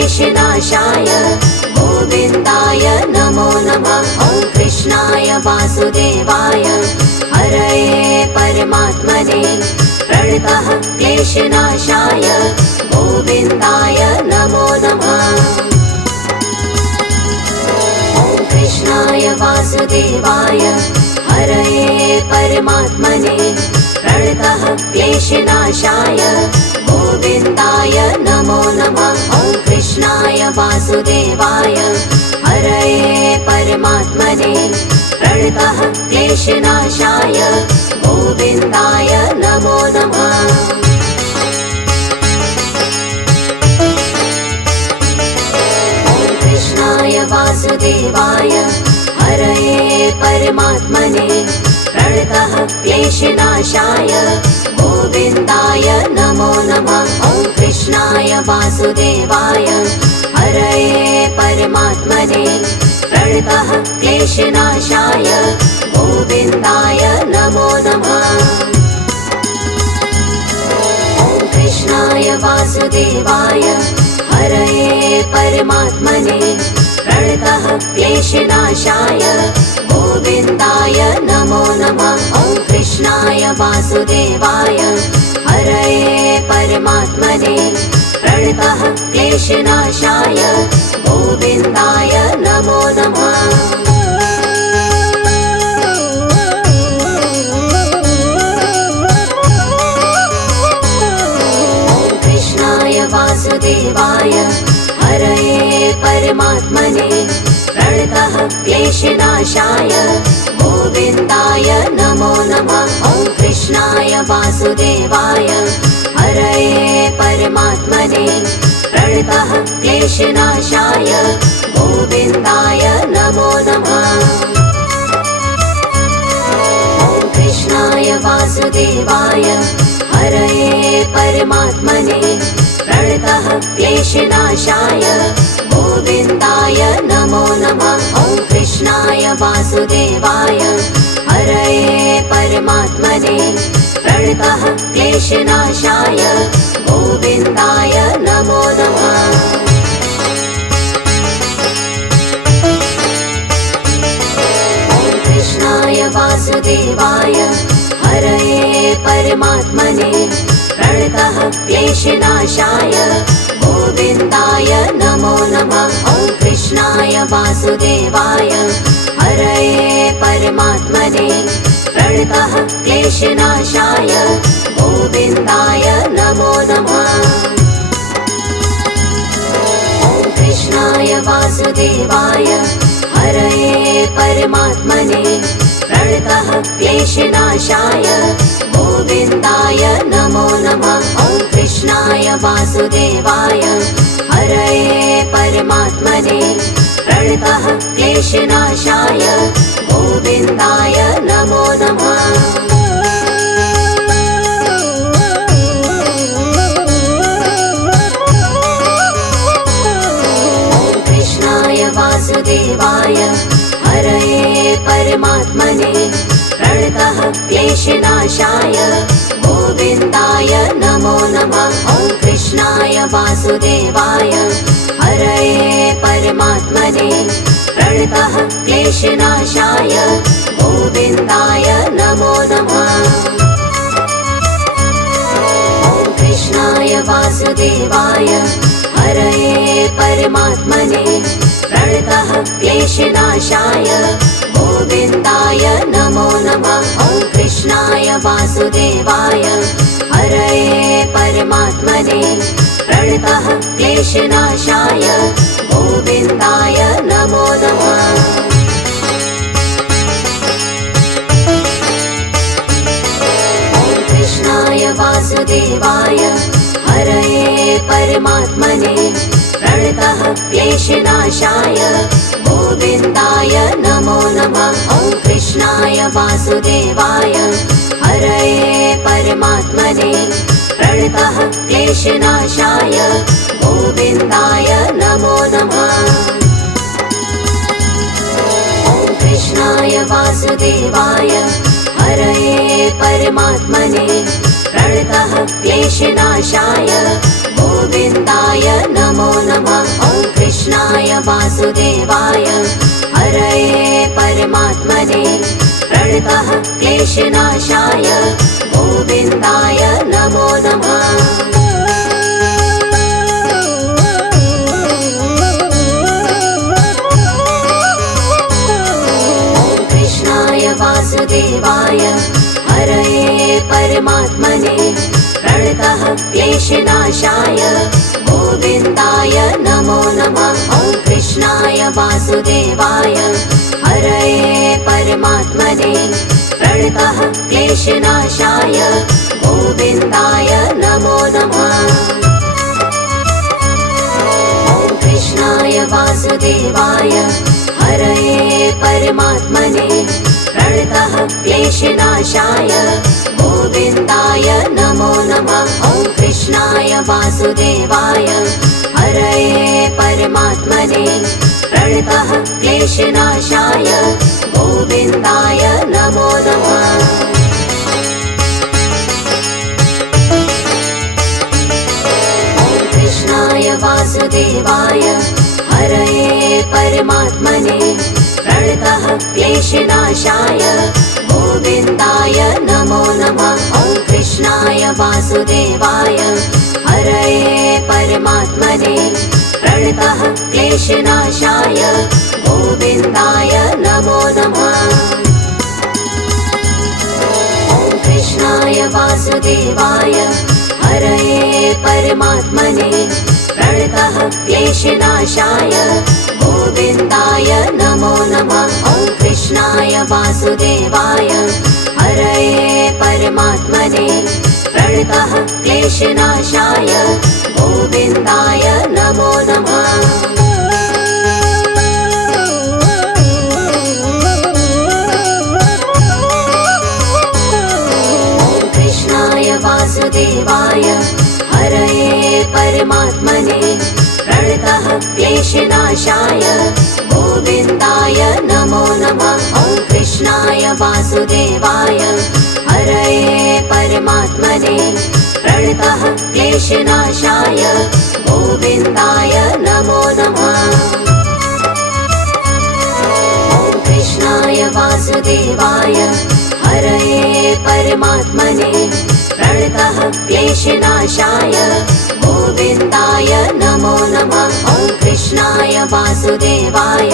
क्लेशनाशाय गोविन्दाय नमो नमः। ॐ कृष्णाय वासुदेवाय हरये परमात्मने प्रणतः क्लेशनाशाय गोविन्दाय नमो नमः। ॐ कृष्णाय वासुदेवाय हरये परमात्मने प्रणतः क्लेशनाशाय गोविन्दाय नमो नमः। ॐ कृष्णाय वासुदेवाय हरये परमात्मने प्रणतः क्लेशनाशाय गोविन्दाय नमो नमः। ॐ कृष्णाय वासुदेवाय हरये परमात्मने प्रणतः क्लेशनाशाय गोविन्दाय नमो नमः। ॐ कृष्णाय वासुदेवाय हरये परमात्मने प्रणतः क्लेशनाशाय गोविन्दाय नमो नमः। ॐ कृष्णाय वासुदेवाय हरये परमात्मने प्रणतः क्लेशनाशाय गोविन्दाय नमो नमः। ॐ कृष्णाय वासुदेवाय हरये परमात्मने प्रणतः क्लेशनाशाय गोविन्दाय नमो नमः। ॐ कृष्णाय वासुदेवाय हरये परमात्मने प्रणतः क्लेशनाशाय गोविन्दाय नमो नमः। ॐ कृष्णाय वासुदेवाय हरये परमात्मने प्रणतः क्लेशनाशाय गोविन्दाय नमो नमः। ॐ कृष्णाय वासुदेवाय हरये परमात्मने प्रणतः क्लेशनाशाय गोविन्दाय नमो नमः। ॐ कृष्णाय वासुदेवाय हरये परमात्मने प्रणतः क्लेशनाशाय गोविन्दाय नमो नमः। ॐ कृष्णाय वासुदेवाय हरये परमात्मने प्रणतः क्लेशनाशाय गोविन्दाय नमो नमः। ॐ कृष्णाय वासुदेवाय हरये परमात्मने प्रणतः क्लेशनाशाय गोविन्दाय नमो नमः। ॐ कृष्णाय वासुदेवाय हरये परमात्मने प्रणतः क्लेशनाशाय गोविन्दाय नमो नमः। ॐ कृष्णाय वासुदेवाय हरये परमात्मने प्रणतः क्लेशनाशाय गोविन्दाय नमो नमः। ॐ कृष्णाय वासुदेवाय हरये परमात्मने प्रणतः क्लेशनाशाय गोविन्दाय नमो नमः। ॐ कृष्णाय वासुदेवाय हरये परमात्मने प्रणतः क्लेशनाशाय गोविन्दाय नमो नमः। ॐ कृष्णाय वासुदेवाय हरये परमात्मने प्रणतः क्लेशनाशाय गोविन्दाय नमो नमः। ॐ कृष्णाय वासुदेवाय हरये परमात्मने प्रणतः क्लेशनाशाय गोविन्दाय नमो नमः। ॐ कृष्णाय वासुदेवाय हरये परमात्मने प्रणतः क्लेशनाशाय गोविन्दाय नमो नमः। ॐ कृष्णाय वासुदेवाय हरये परमात्मने प्रणतः क्लेशनाशाय गोविन्दाय नमो नमः। ॐ कृष्णाय वासुदेवाय हरये परमात्मने प्रणतः क्लेशनाशाय गोविन्दाय नमो नमः। वासुदेवाय हरये परमात्मने प्रणतः क्लेशनाशाय गोविन्दाय नमो नमः। वासुदेवाय हरये परमात्मने प्रणतः क्लेशनाशाय गोविन्दाय नमो नमः। ॐ कृष्णाय वासुदेवाय हरये परमात्मने प्रणतः क्लेशनाशाय गोविन्दाय नमो नमः। ॐ कृष्णाय वासुदेवाय हरये परमात्मने प्रणतः क्लेशनाशाय गोविन्दाय नमो नमः। ॐ कृष्णाय वासुदेवाय हरये परमात्मने प्रणतः क्लेशनाशाय गोविन्दाय नमो नमः। ॐ कृष्णाय वासुदेवाय हरये परमात्मने प्रणतः क्लेशनाशाय गोविन्दाय नमो नमः। ॐ कृष्णाय वासुदेवाय हरये परमात्मने प्रणतः क्लेशनाशाय गोविन्दाय नमो नमः। ॐ कृष्णाय वासुदेवाय हरये परमात्मने प्रणतः क्लेशनाशाय गोविन्दाय नमो नमः। ॐ कृष्णाय वासुदेवाय हरये परमात्मने प्रणतः क्लेशनाशाय गोविन्दाय नमो नमः। ॐ कृष्णाय वासुदेवाय हरये परमात्मने प्रणतः क्लेशनाशाय गोविन्दाय नमो नमः। ॐ कृष्णाय वासुदेवाय हरये परमात्मने प्रणतः क्लेशनाशाय गोविन्दाय नमो नमः। ॐ कृष्णाय वासुदेवाय हरये परमात्मने प्रणतः क्लेशनाशाय गोविन्दाय नमो नमः। ॐ कृष्णाय वासुदेवाय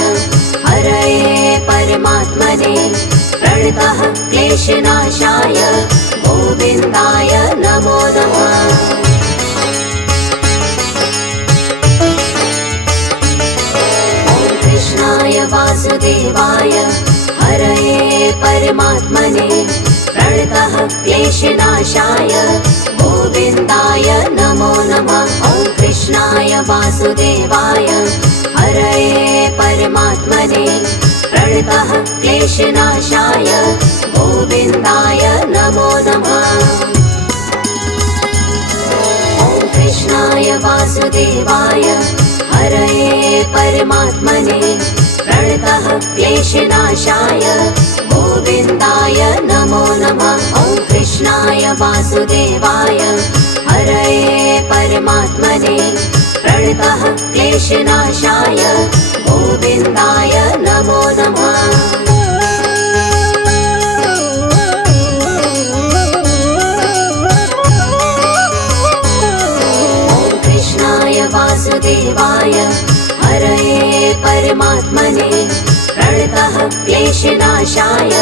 हरये परमात्मने प्रणतः क्लेशनाशाय गोविन्दाय नमो नमः। ॐ कृष्णाय वासुदेवाय हरये परमात्मने प्रणतः क्लेशनाशाय गोविन्दाय नमो नमः। ॐ कृष्णाय वासुदेवाय हरये परमात्मने प्रणतः क्लेशनाशाय गोविन्दाय नमो नमः। ॐ कृष्णाय वासुदेवाय हरये परमात्मने प्रणतः क्लेशनाशाय गोविन्दाय नमो नमः। ॐ कृष्णाय वासुदेवाय हरये परमात्मने प्रणतः क्लेशनाशाय गोविन्दाय नमो नमः। ॐ कृष्णाय वासुदेवाय हरये परमात्मने प्रणतः क्लेशनाशाय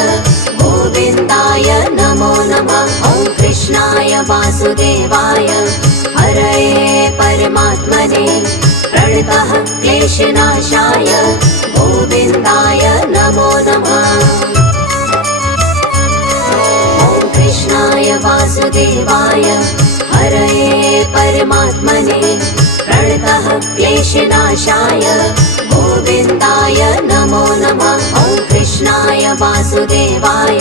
गोविन्दाय नमो नमः। ॐ कृष्णाय वासुदेवाय हरये परमात्मने प्रणतः क्लेशनाशाय गोविन्दाय नमो नमः। ॐ कृष्णाय वासुदेवाय हरये परमात्मने प्रणतः क्लेशनाशाय गोविन्दाय नमो नमः। ॐ कृष्णाय वासुदेवाय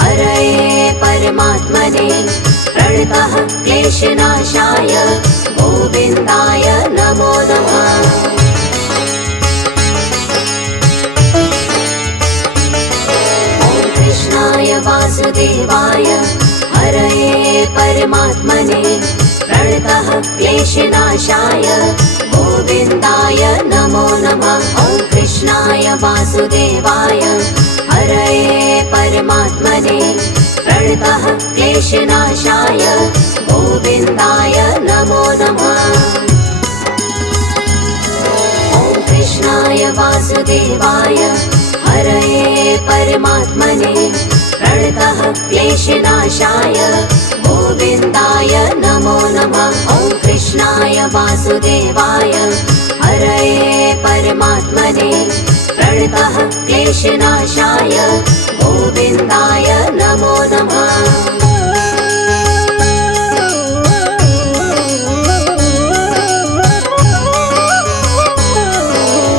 हरये परमात्मने प्रणतः क्लेशनाशाय गोविन्दाय नमो नमः। ॐ कृष्णाय वासुदेवाय हरये परमात्मने प्रणतः क्लेशनाशाय गोविन्दाय नमो नमः। ॐ वासुदेवाय हरये परमात्मने प्रणतः क्लेशनाशाय गोविन्दाय नमो नमः। ॐ कृष्णाय वासुदेवाय हरये परमात्मने प्रणतः क्लेशनाशाय गोविन्दाय नमो नमः। ॐ कृष्णाय वासुदेवाय हरये परमात्मने प्रणतः क्लेशनाशाय गोविन्दाय नमो नमः।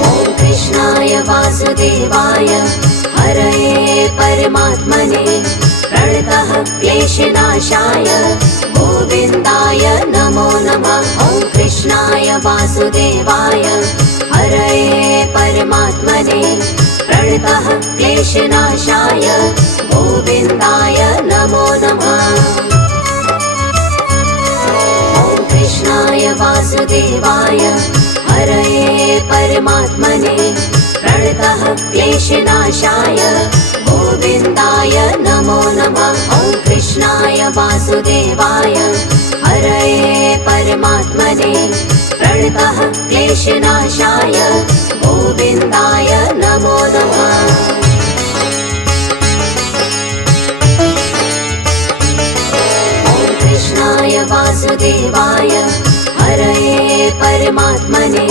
ॐ कृष्णाय वासुदेवाय हरये परमात्मने प्रणतः क्लेशनाशाय गोविन्दाय नमो नमः। ॐ कृष्णाय वासुदेवाय हरये परमात्मने प्रणतः क्लेशनाशाय गोविन्दाय नमो नमः। ॐ कृष्णाय वासुदेवाय हरये परमात्मने प्रणतः क्लेशनाशाय गोविन्दाय नमो नमः। ॐ कृष्णाय वासुदेवाय हरये परमात्मने प्रणतः क्लेशनाशाय गोविन्दाय नमो नमः। ॐ कृष्णाय वासुदेवाय हरये परमात्मने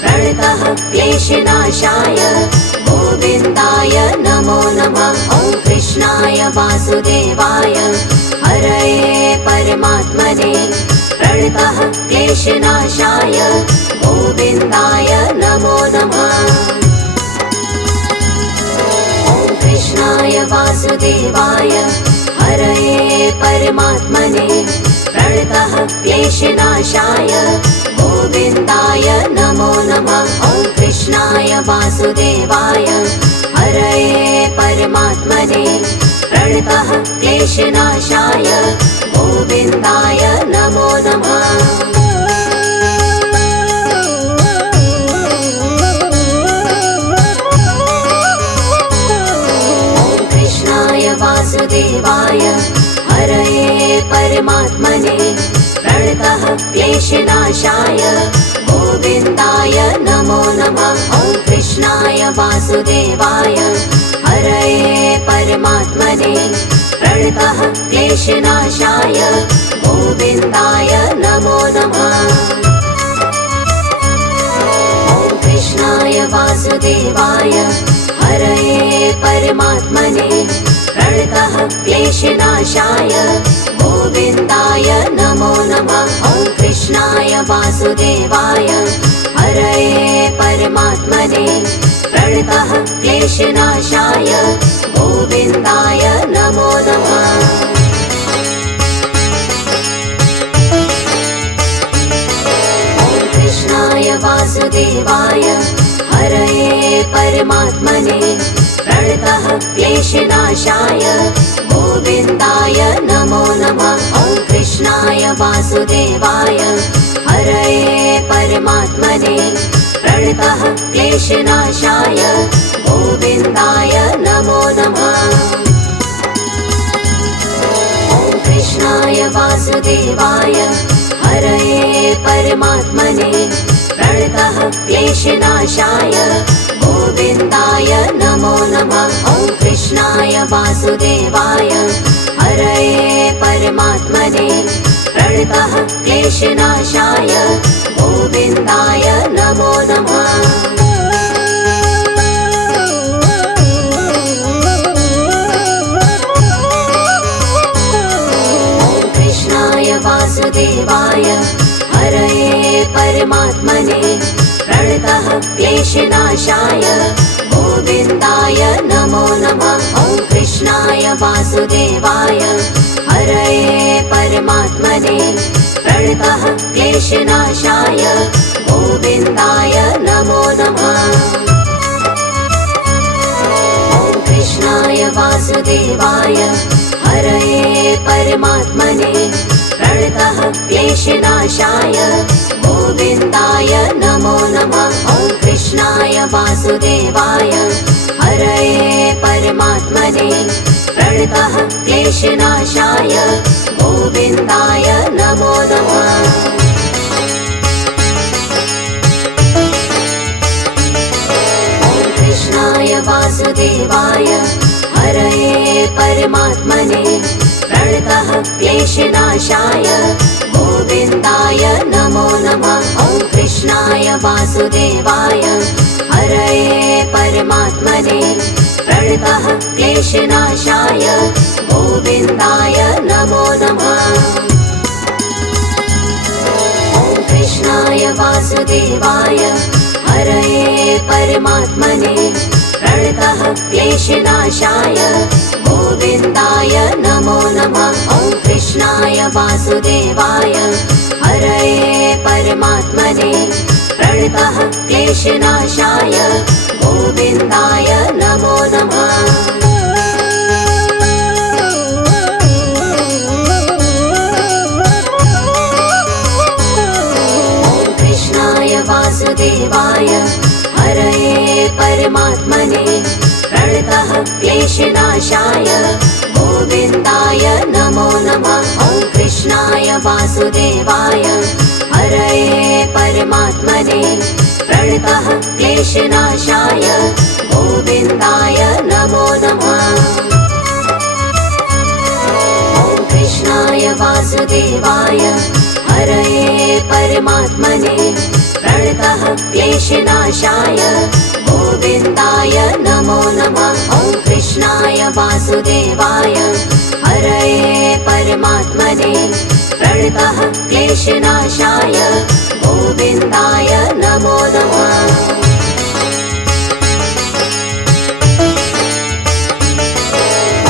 प्रणतः क्लेशनाशाय गोविन्दाय नमो नमः। ॐ कृष्णाय वासुदेवाय हरये परमात्मने प्रणतः क्लेशनाशाय गोविन्दाय नमो नमः। ॐ कृष्णाय वासुदेवाय हरये परमात्मने प्रणतः क्लेशनाशाय गोविन्दाय नमो नमः। ॐ कृष्णाय वासुदेवाय हरये परमात्मने प्रणतः क्लेशनाशाय गोविन्दाय नमो नमः। ॐ कृष्णाय वासुदेवाय हरये परमात्मने प्रणतः क्लेशनाशाय गोविन्दाय नमो नमः। ॐ कृष्णाय वासुदेवाय हरये परमात्मने प्रणतः क्लेशनाशाय गोविन्दाय नमो नमः। ॐ कृष्णाय वासुदेवाय हरये परमात्मने प्रणतः क्लेशनाशाय गोविन्दाय नमो नमः। ॐ कृष्णाय वासुदेवाय हरये परमात्मने प्रणतः क्लेशनाशाय गोविन्दाय नमो नमः। ॐ कृष्णाय वासुदेवाय हरये परमात्मने प्रणतः क्लेशनाशाय गोविन्दाय नमो नमः। ॐ कृष्णाय वासुदेवाय हरये परमात्मने प्रणतः क्लेशनाशाय गोविन्दाय नमो नमः। ॐ कृष्णाय वासुदेवाय हरये परमात्मने प्रणतः क्लेशनाशाय गोविन्दाय नमो नमः। ॐ कृष्णाय वासुदेवाय हरये परमात्मने प्रणतः क्लेशनाशाय गोविन्दाय नमो नमः। ॐ कृष्णाय वासुदेवाय हरये परमात्मने प्रणतः क्लेशनाशाय गोविन्दाय नमो नमः। ॐ कृष्णाय वासुदेवाय हरये परमात्मने प्रणतः क्लेशनाशाय गोविन्दाय नमो नमः। ॐ कृष्णाय वासुदेवाय हरये परमात्मने प्रणतः क्लेशनाशाय गोविन्दाय नमो नमः। ॐ कृष्णाय वासुदेवाय परमात्मने प्रणतः क्लेशनाशाय गोविन्दाय नमो नमः। कृष्णाय वासुदेवाय हरये परमात्मने प्रणतः क्लेशनाशाय गोविन्दाय नमो नमः। ॐ कृष्णाय वासुदेवाय हरये परमात्मने प्रणतः क्लेशनाशाय गोविन्दाय नमो नमः। ॐ कृष्णाय वासुदेवाय हरये परमात्मने प्रणतः क्लेशनाशाय गोविन्दाय नमो नमः। ॐ कृष्णाय वासुदेवाय हरये परमात्मने प्रणतः क्लेशनाशाय गोविन्दाय नमो नमः। वासुदेवाय हरये परमात्मने प्रणतः क्लेशनाशाय गोविन्दाय नमो नमः। ॐ कृष्णाय वासुदेवाय हरये परमात्मने प्रणतः क्लेशनाशाय गोविन्दाय नमो नमः। ॐ कृष्णाय वासुदेवाय हरये परमात्मने प्रणतः क्लेशनाशाय गोविन्दाय नमो नमः। ॐ कृष्णाय वासुदेवाय हरये परमात्मने प्रणतः क्लेशनाशाय गोविन्दाय नमो नमः।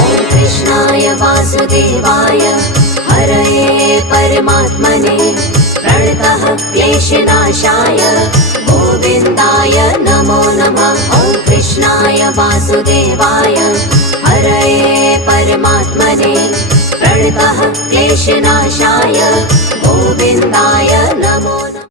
ॐ कृष्णाय वासुदेवाय हरये परमात्मने प्रणतः क्लेशनाशाय गोविन्दाय नमो नमः। ॐ कृष्णाय वासुदेवाय हरये परमात्मने प्रणतः क्लेशनाशाय गोविन्दाय नमो नमः।